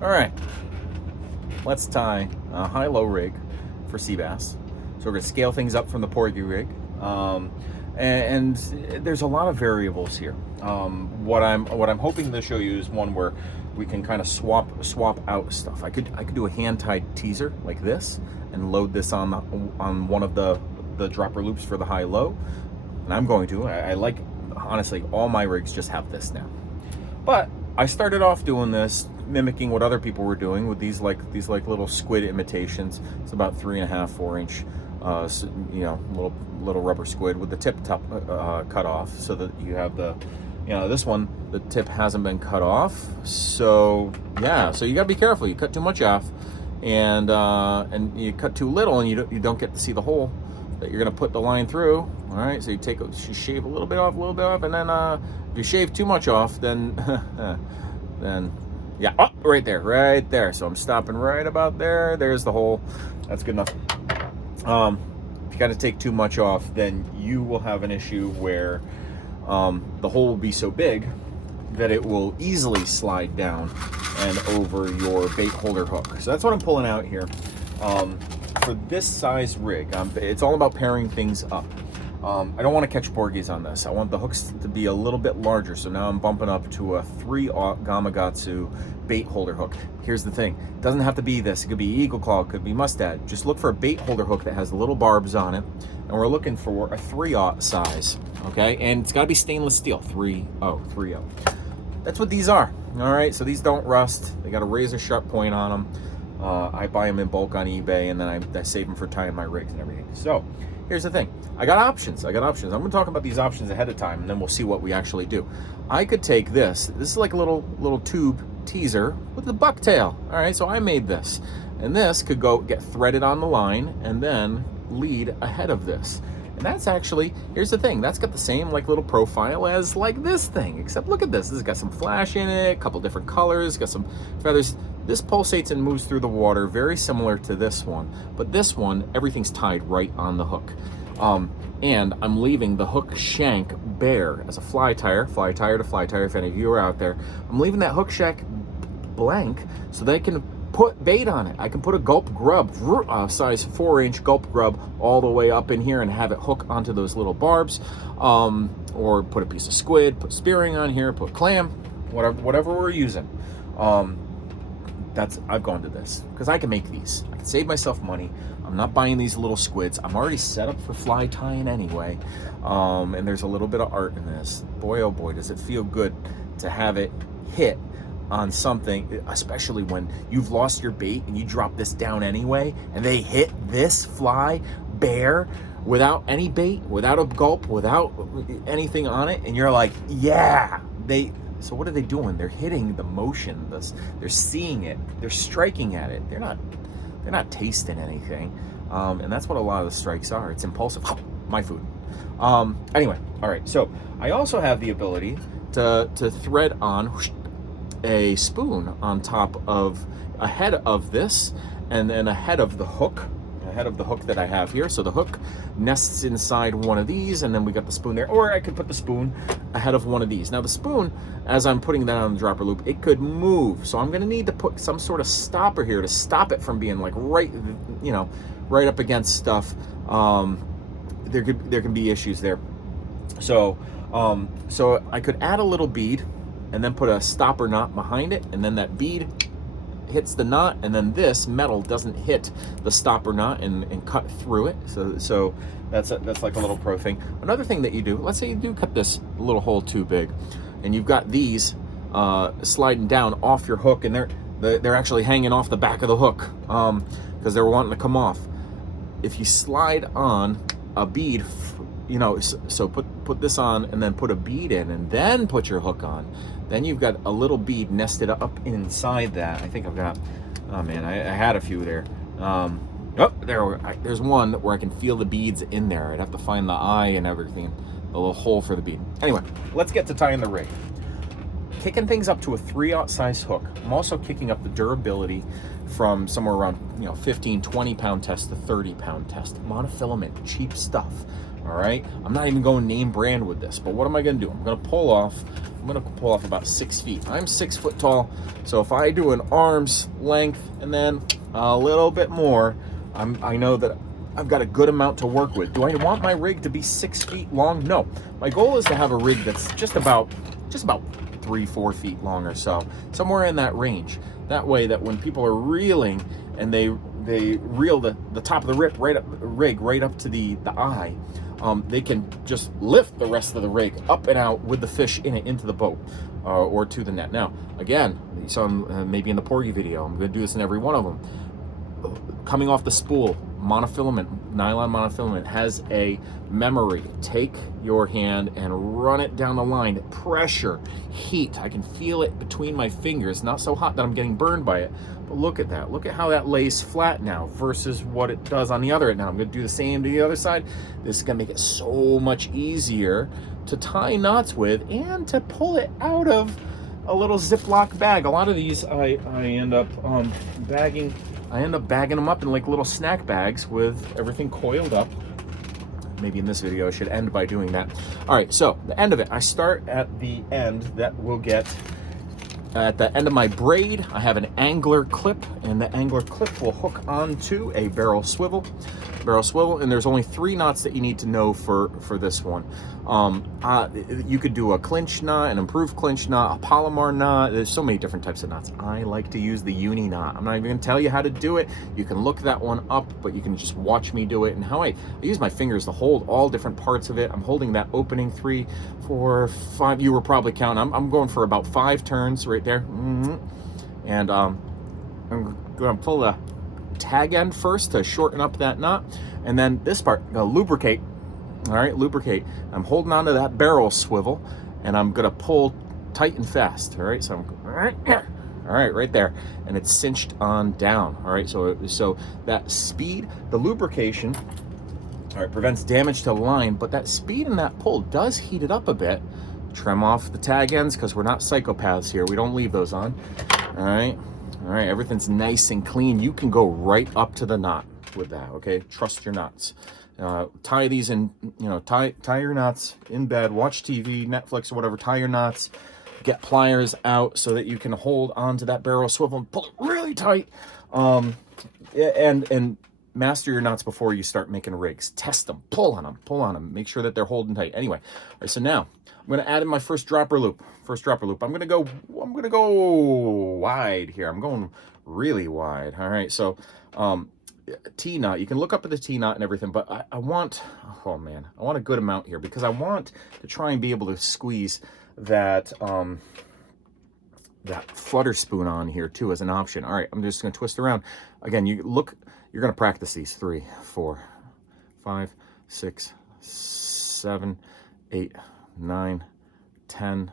All right, let's tie a high-low rig for sea bass. So we're gonna scale things up from the porgy rig. And there's a lot of variables here. What I'm hoping to show you is one where we can kind of swap out stuff. I could do a hand-tied teaser like this and load this on one of the dropper loops for the high-low. And I'm going to. I like, honestly, all my rigs just have this now. But I started off doing this, mimicking what other people were doing with these little squid imitations. It's about 3.5, 4 inch, little rubber squid with the tip top cut off, so that you have this one, the tip hasn't been cut off. So yeah, so you gotta be careful. You cut too much off, and you cut too little, and you don't get to see the hole that you're gonna put the line through. All right, so you shave a little bit off, and then if you shave too much off, then then yeah, oh, right there. So I'm stopping right about there. There's the hole. That's good enough. If you got to take too much off, then you will have an issue where the hole will be so big that it will easily slide down and over your bait holder hook. So that's what I'm pulling out here. For this size rig, it's all about pairing things up. I don't want to catch porgies on this. I want the hooks to be a little bit larger. So now I'm bumping up to a 3/0 Gamakatsu bait holder hook. Here's the thing. It doesn't have to be this. It could be eagle claw, it could be mustad. Just look for a bait holder hook that has little barbs on it. And we're looking for a 3/0 size, okay? And it's got to be stainless steel, 3/0. That's what these are, all right? So these don't rust. They got a razor sharp point on them. I buy them in bulk on eBay, and then I save them for tying my rigs and everything. So here's the thing. I got options. I'm going to talk about these options ahead of time, and then we'll see what we actually do. I could take this. This is like a little tube teaser with a bucktail. All right, so I made this. And this could get threaded on the line and then lead ahead of this. And that's actually, here's the thing, that's got the same little profile as this thing, except look at this. This has got some flash in it, a couple different colors, got some feathers. This pulsates and moves through the water, very similar to this one. But this one, everything's tied right on the hook. And I'm leaving the hook shank bare as a fly tire to fly tire, if any of you are out there. I'm leaving that hook shank blank so they can put bait on it. I can put a gulp grub, size 4-inch gulp grub, all the way up in here and have it hook onto those little barbs, or put a piece of squid, put spearing on here, put clam, whatever we're using. I've gone to this because I can make these. I can save myself money. I'm not buying these little squids. I'm already set up for fly tying anyway, and there's a little bit of art in this. Boy, oh boy, does it feel good to have it hit on something, especially when you've lost your bait and you drop this down anyway, and they hit this fly bare without any bait, without a gulp, without anything on it, and you're like, yeah, so what are they doing? They're hitting the motion. They're seeing it. They're striking at it. They're not tasting anything, and that's what a lot of the strikes are. It's impulsive. My food. Anyway, all right. So I also have the ability to thread on a spoon on top of ahead of this, and then ahead of the hook that I have here. So the hook nests inside one of these, and then we got the spoon there. Or I could put the spoon ahead of one of these. Now the spoon, as I'm putting that on the dropper loop, it could move. So I'm gonna need to put some sort of stopper here to stop it from being right up against stuff. There can be issues there. So I could add a little bead and then put a stopper knot behind it, and then that bead hits the knot, and then this metal doesn't hit the stopper knot and cut through it. So that's like a little pro thing. Another thing that you do, let's say you do cut this little hole too big, and you've got these sliding down off your hook, and they're actually hanging off the back of the hook because they're wanting to come off. If you slide on a bead, so put this on and then put a bead in and then put your hook on, then you've got a little bead nested up inside that. I think I've got, oh man, I had a few there. There's one where I can feel the beads in there. I'd have to find the eye and everything, the little hole for the bead. Anyway, let's get to tying the rig. Kicking things up to a 3/0 size hook. I'm also kicking up the durability from somewhere around 15, 20 pound test to 30 pound test. Monofilament, cheap stuff. All right, I'm not even going name brand with this, but what am I going to do? I'm going to pull off about 6 feet. I'm 6 foot tall, so if I do an arm's length and then a little bit more, I know that I've got a good amount to work with. Do I want my rig to be 6 feet long? No. My goal is to have a rig that's just about 3-4 feet long or so, somewhere in that range. That way that when people are reeling and they reel the top of the rig right up to the eye, they can just lift the rest of the rig up and out with the fish in it into the boat or to the net. Now, again, you saw maybe in the porgy video, I'm going to do this in every one of them. Coming off the spool, monofilament, nylon monofilament has a memory. Take your hand and run it down the line. Pressure, heat. I can feel it between my fingers. Not so hot that I'm getting burned by it. But look at that. Look at how that lays flat now versus what it does on the other end. Now I'm going to do the same to the other side. This is going to make it so much easier to tie knots with and to pull it out of a little Ziploc bag. A lot of these I end up bagging them up in like little snack bags with everything coiled up. Maybe in this video I should end by doing that. All right, so the end of it, I start at the end. That will get at the end of my braid. I have an angler clip, and the angler clip will hook onto a barrel swivel, and there's only 3 knots that you need to know for this one. You could do a clinch knot, an improved clinch knot, a Palomar knot. There's so many different types of knots. I like to use the uni knot. I'm not even gonna tell you how to do it. You can look that one up, but you can just watch me do it. And how I use my fingers to hold all different parts of it. I'm holding that opening 3, 4, 5. You were probably counting. I'm going for about 5 turns right there. And I'm gonna pull the tag end first to shorten up that knot, and then this part I'm gonna lubricate. All right, lubricate. I'm holding on to that barrel swivel, and I'm gonna pull tight and fast. All right, so all right, right there, and it's cinched on down. All right, so that speed, the lubrication, all right, prevents damage to the line, but that speed and that pull does heat it up a bit. Trim off the tag ends because we're not psychopaths here. We don't leave those on. All right, everything's nice and clean. You can go right up to the knot with that, okay? Trust your knots. Tie these in, tie your knots in bed, watch TV, Netflix or whatever, tie your knots, get pliers out so that you can hold onto that barrel swivel and pull it really tight. And master your knots before you start making rigs. Test them, pull on them, make sure that they're holding tight. Anyway, all right, so now I'm going to add in my first dropper loop. I'm going to go wide here. I'm going really wide. All right, so T-knot. You can look up at the T-knot and everything, but I want a good amount here because I want to try and be able to squeeze that that flutter spoon on here too as an option. All right, I'm just going to twist around. Again, you're going to practice these 3, 4, 5, 6, 7, 8, 9, 10,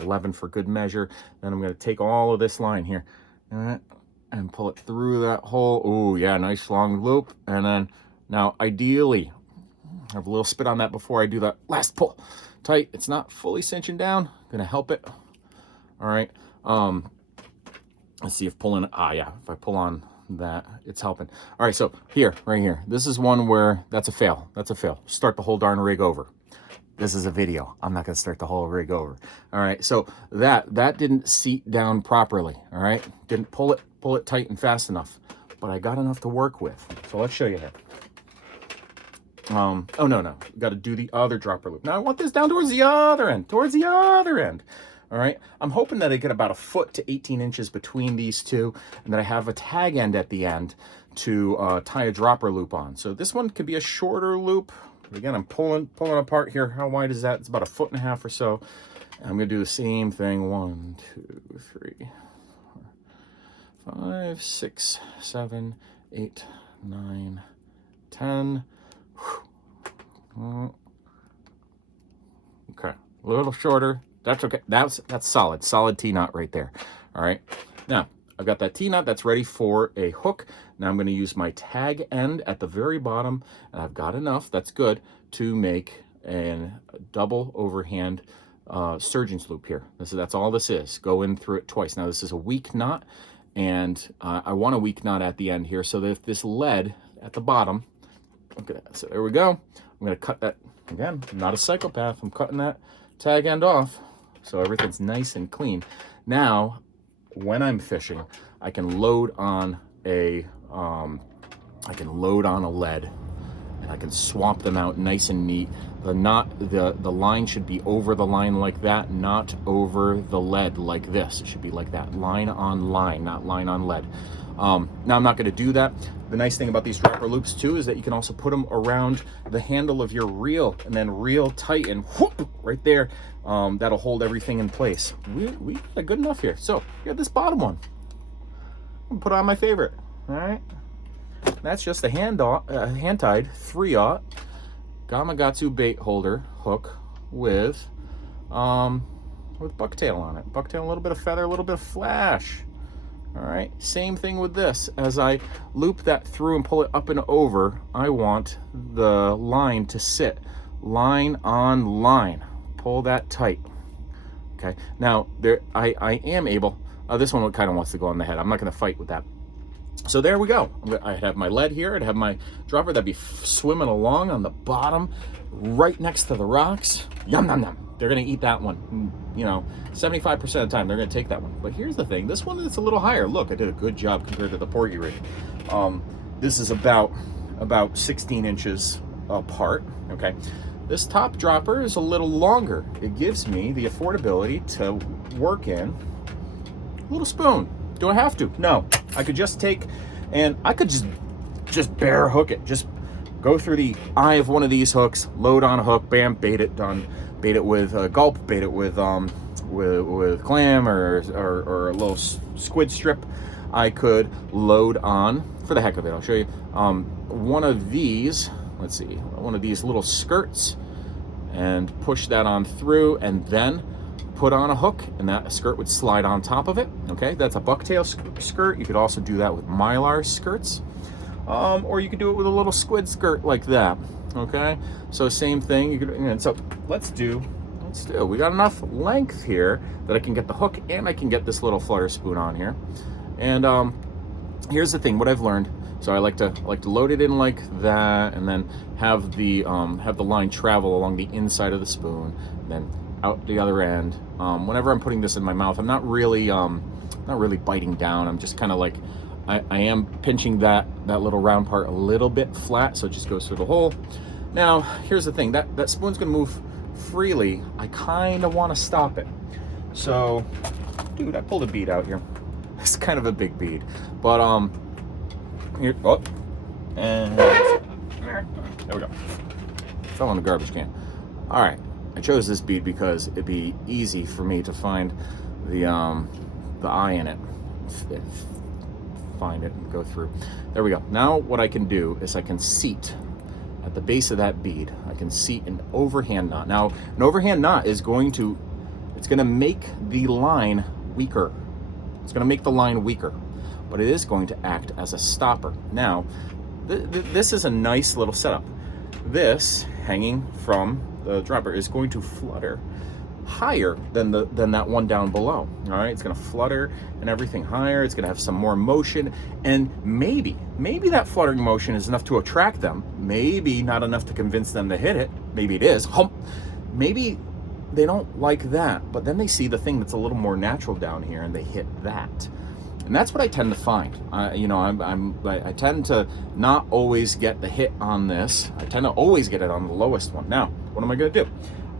11 for good measure. Then I'm going to take all of this line here and pull it through that hole. Oh yeah, nice long loop. And then now ideally, I have a little spit on that before I do that last pull. Tight, it's not fully cinching down. Gonna help it. All right, let's see if pulling, if I pull on that, it's helping. All right, so right here, this is one where that's a fail. Start the whole darn rig over. This is a video. I'm not gonna start the whole rig over. All right, so that didn't seat down properly. All right, didn't pull it tight and fast enough, but I got enough to work with. So let's show you here. Oh no, got to do the other dropper loop. Now I want this down towards the other end. All right, I'm hoping that I get about 1 foot to 18 inches between these two, and that I have a tag end at the end to tie a dropper loop on. So this one could be a shorter loop. Again, I'm pulling apart here. How wide is that? It's about 1.5 feet or so. And I'm gonna do the same thing. 1, 2, 3, 4, 5, 6, 7, 8, 9, 10. Okay, a little shorter. That's okay. That's solid T-knot right there. All right, now I've got that T-knot that's ready for a hook. Now I'm going to use my tag end at the very bottom, and I've got enough, that's good, to make a double overhand surgeon's loop here. That's all this is. Go in through it twice. Now this is a weak knot, and I want a weak knot at the end here, so that if this lead at the bottom, okay, so there we go. I'm going to cut that Again, I'm not a psychopath. I'm cutting that tag end off so everything's nice and clean. Now, when I'm fishing, I can load on a lead, and I can swap them out nice and neat. The line should be over the line like that, not over the lead like this. It should be like that, line on line, not line on lead. Now I'm not going to do that. The nice thing about these dropper loops too is that you can also put them around the handle of your reel and then reel tight and whoop, right there. That'll hold everything in place. We got good enough here. So you have this bottom one. I'm gonna put on my favorite. All right, that's just a hand-tied 3/0 Gamakatsu bait holder hook with bucktail on it. Bucktail, a little bit of feather, a little bit of flash. All right, same thing with this. As I loop that through and pull it up and over, I want the line to sit line on line. Pull that tight. Okay, now I am able, this one kind of wants to go on the head. I'm not going to fight with that. So there we go. I'd have my lead here. I'd have my dropper that'd be swimming along on the bottom, right next to the rocks. Yum, yum, yum. They're going to eat that one. 75% of the time, they're going to take that one. But here's the thing. This one is a little higher. Look, I did a good job compared to the porgy rig. This is about 16 inches apart. Okay. This top dropper is a little longer. It gives me the affordability to work in a little spoon. Do I have to? No. I could just take, and I could just bare hook it. Just go through the eye of one of these hooks, load on a hook, bam, bait it, done. Bait it with gulp, bait it with clam or a little squid strip. I could load on, for the heck of it, I'll show you, one of these, let's see, one of these little skirts, and push that on through, and then put on a hook, and that skirt would slide on top of it. Okay, that's a bucktail skirt. You could also do that with mylar skirts, or you could do it with a little squid skirt like that. Okay, so same thing. You could, and so let's do. We got enough length here that I can get the hook and I can get this little flutter spoon on here. And here's the thing. What I've learned. So I like to load it in like that, and then have the line travel along the inside of the spoon, and then out the other end. Whenever I'm putting this in my mouth, I'm not really biting down. I'm just kind of like, I am pinching that little round part a little bit flat, so it just goes through the hole. Now, here's the thing. That spoon's gonna move freely. I kind of want to stop it. So, dude, I pulled a bead out here. It's kind of a big bead, but here, oh, and there we go. Fell in the garbage can. All right. I chose this bead because it'd be easy for me to find the eye in it. Find it and go through. There we go. Now what I can do is I can seat at the base of that bead. I can seat an overhand knot. Now, an overhand knot is going to make the line weaker. It's going to make the line weaker, but it is going to act as a stopper. Now, this is a nice little setup. This hanging from the dropper is going to flutter higher than that one down below. All right, it's going to flutter and everything higher. It's going to have some more motion, and maybe that fluttering motion is enough to attract them. Maybe not enough to convince them to hit it. Maybe it is. Maybe they don't like that, but then they see the thing that's a little more natural down here, and they hit that. And that's what I tend to find. I tend to not always get the hit on this. I tend to always get it on the lowest one. Now, what am I going to do?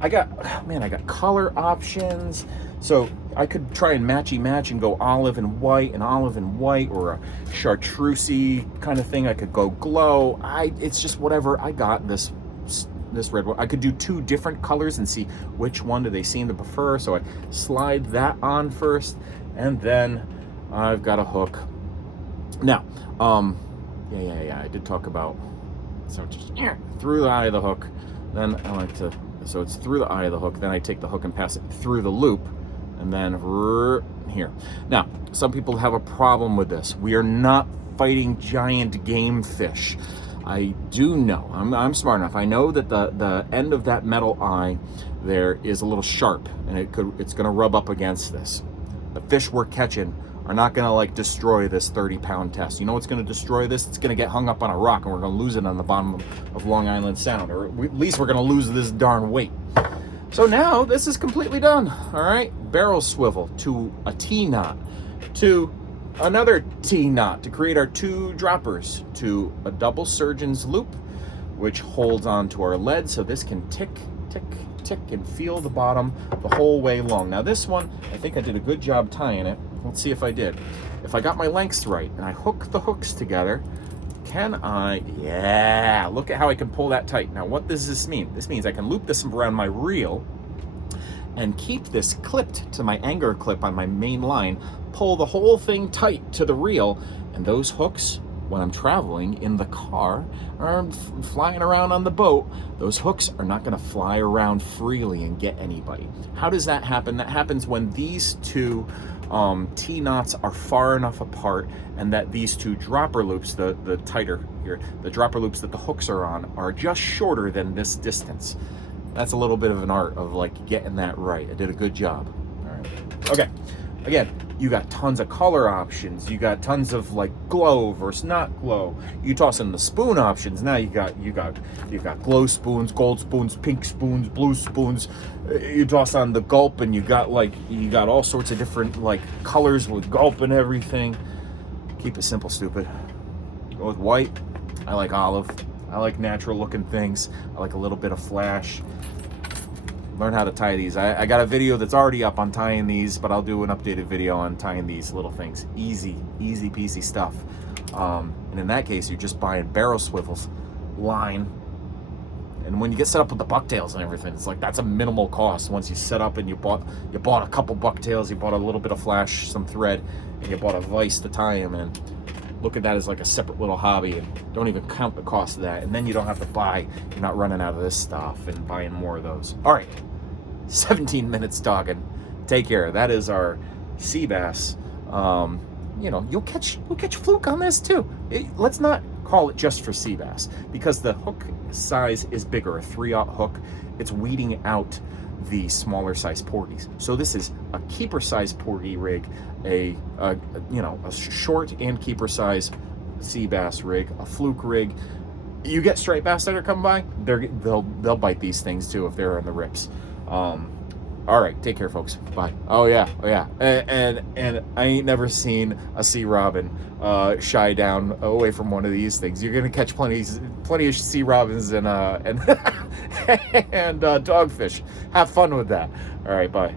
I got color options. So I could try and match and go olive and white, or a chartreusey kind of thing. I could go glow. It's just whatever. I got this red one. I could do two different colors and see which one do they seem to prefer. So I slide that on first, and then I've got a hook. Now, I did talk about, so just through the eye of the hook. Then I like to, so it's through the eye of the hook. Then I take the hook and pass it through the loop, and then here. Now, some people have a problem with this. We are not fighting giant game fish. I do know, I'm smart enough. I know that the end of that metal eye there is a little sharp, and it's going to rub up against this. The fish we're catching are not going to like destroy this 30-pound test. You know what's going to destroy this? It's going to get hung up on a rock, and we're going to lose it on the bottom of Long Island Sound, or at least we're going to lose this darn weight. So now this is completely done. All right, barrel swivel to a T-knot, to another T-knot to create our 2 droppers, to a double surgeon's loop, which holds on to our lead so this can tick, tick, tick, and feel the bottom the whole way long. Now this one, I think I did a good job tying it. Let's see if I did. If I got my lengths right and I hook the hooks together, can I? Yeah, look at how I can pull that tight. Now what does this mean? This means I can loop this around my reel and keep this clipped to my anchor clip on my main line, pull the whole thing tight to the reel, and those hooks, when I'm traveling in the car or flying around on the boat, those hooks are not going to fly around freely and get anybody. How does that happen? That happens when these 2 T-knots are far enough apart, and that these 2 dropper loops, the tighter here, the dropper loops that the hooks are on, are just shorter than this distance. That's a little bit of an art of like getting that right. I did a good job. All right. Okay. Again, you got tons of color options. You got tons of like glow versus not glow. You toss in the spoon options. Now you got glow spoons, gold spoons, pink spoons, blue spoons. You toss on the gulp, and you got all sorts of different like colors with gulp and everything. Keep it simple, stupid. Go with white. I like olive. I like natural looking things. I like a little bit of flash. Learn how to tie these. I got a video that's already up on tying these, but I'll do an updated video on tying these little things. Easy peasy stuff. And in that case, you're just buying barrel swivels, line, and when you get set up with the bucktails and everything, it's like that's a minimal cost. Once you set up and you bought a couple bucktails, you bought a little bit of flash, some thread, and you bought a vise to tie them in. Look at that as like a separate little hobby, and don't even count the cost of that. And then you don't have to buy, you're not running out of this stuff and buying more of those. All right, 17 minutes talking. Take care. That is our sea bass. You know, you'll catch fluke on this too. Let's not call it just for sea bass, because the hook size is bigger, a 3/0 hook. It's weeding out the smaller size porgies. So this is a keeper size porgy rig, a short and keeper size sea bass rig, a fluke rig. You get striped bass that are coming by, they'll bite these things too if they're in the rips. All right, take care, folks. Bye. Oh yeah. And I ain't never seen a sea robin shy down away from one of these things. You're gonna catch plenty of sea robins and and dogfish. Have fun with that. All right, bye.